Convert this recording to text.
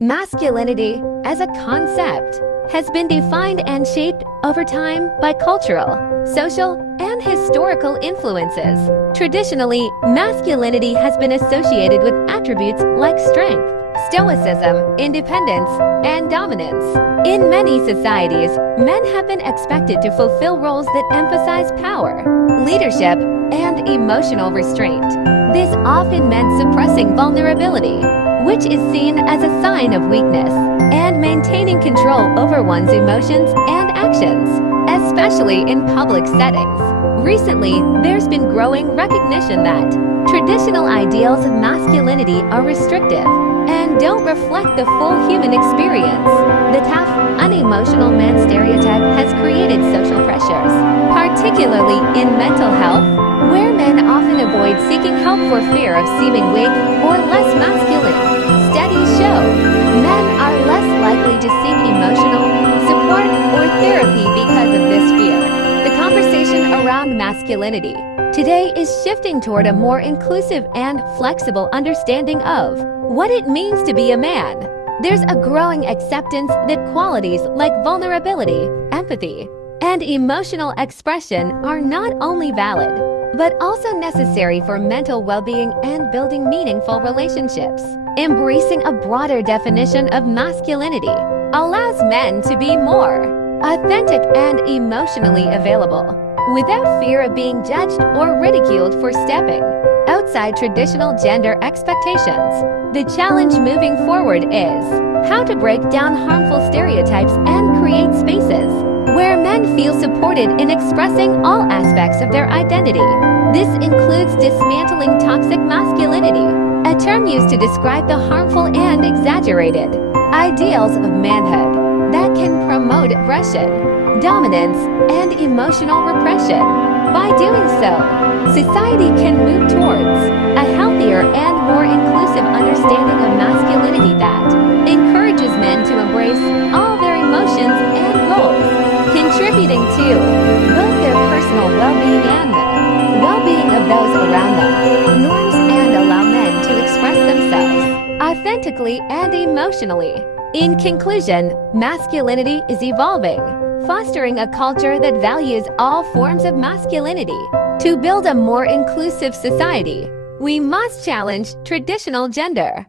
Masculinity, as a concept, has been defined and shaped over time by cultural, social, and historical influences. Traditionally, masculinity has been associated with attributes like strength, stoicism, independence, and dominance. In many societies, men have been expected to fulfill roles that emphasize power, leadership, and emotional restraint. This often meant suppressing vulnerability, which is seen as a sign of weakness, and maintaining control over one's emotions and actions, especially in public settings. Recently, there's been growing recognition that traditional ideals of masculinity are restrictive and don't reflect the full human experience. The tough, unemotional man stereotype has created social pressures, particularly in mental health, where men often avoid seeking help for fear of seeming weak or less masculine. Studies show men are less likely to seek emotional support or therapy because of this fear. The conversation around masculinity today is shifting toward a more inclusive and flexible understanding of what it means to be a man. There's a growing acceptance that qualities like vulnerability, empathy, and emotional expression are not only valid, but also necessary for mental well-being and building meaningful relationships. Embracing a broader definition of masculinity allows men to be more authentic and emotionally available, without fear of being judged or ridiculed for stepping outside traditional gender expectations. The challenge moving forward is how to break down harmful stereotypes and create spaces where men feel supported in expressing all aspects of their identity. This includes dismantling toxic masculinity, a term used to describe the harmful and exaggerated ideals of manhood that can promote aggression, dominance, and emotional repression. By doing so, society can move towards a healthier and more inclusive understanding of masculinity that encourages men to embrace all their emotions and goals, contributing to both their personal well-being and the well-being of those around them. Norms and allow men to express themselves authentically and emotionally. In conclusion, masculinity is evolving, fostering a culture that values all forms of masculinity. To build a more inclusive society, we must challenge traditional gender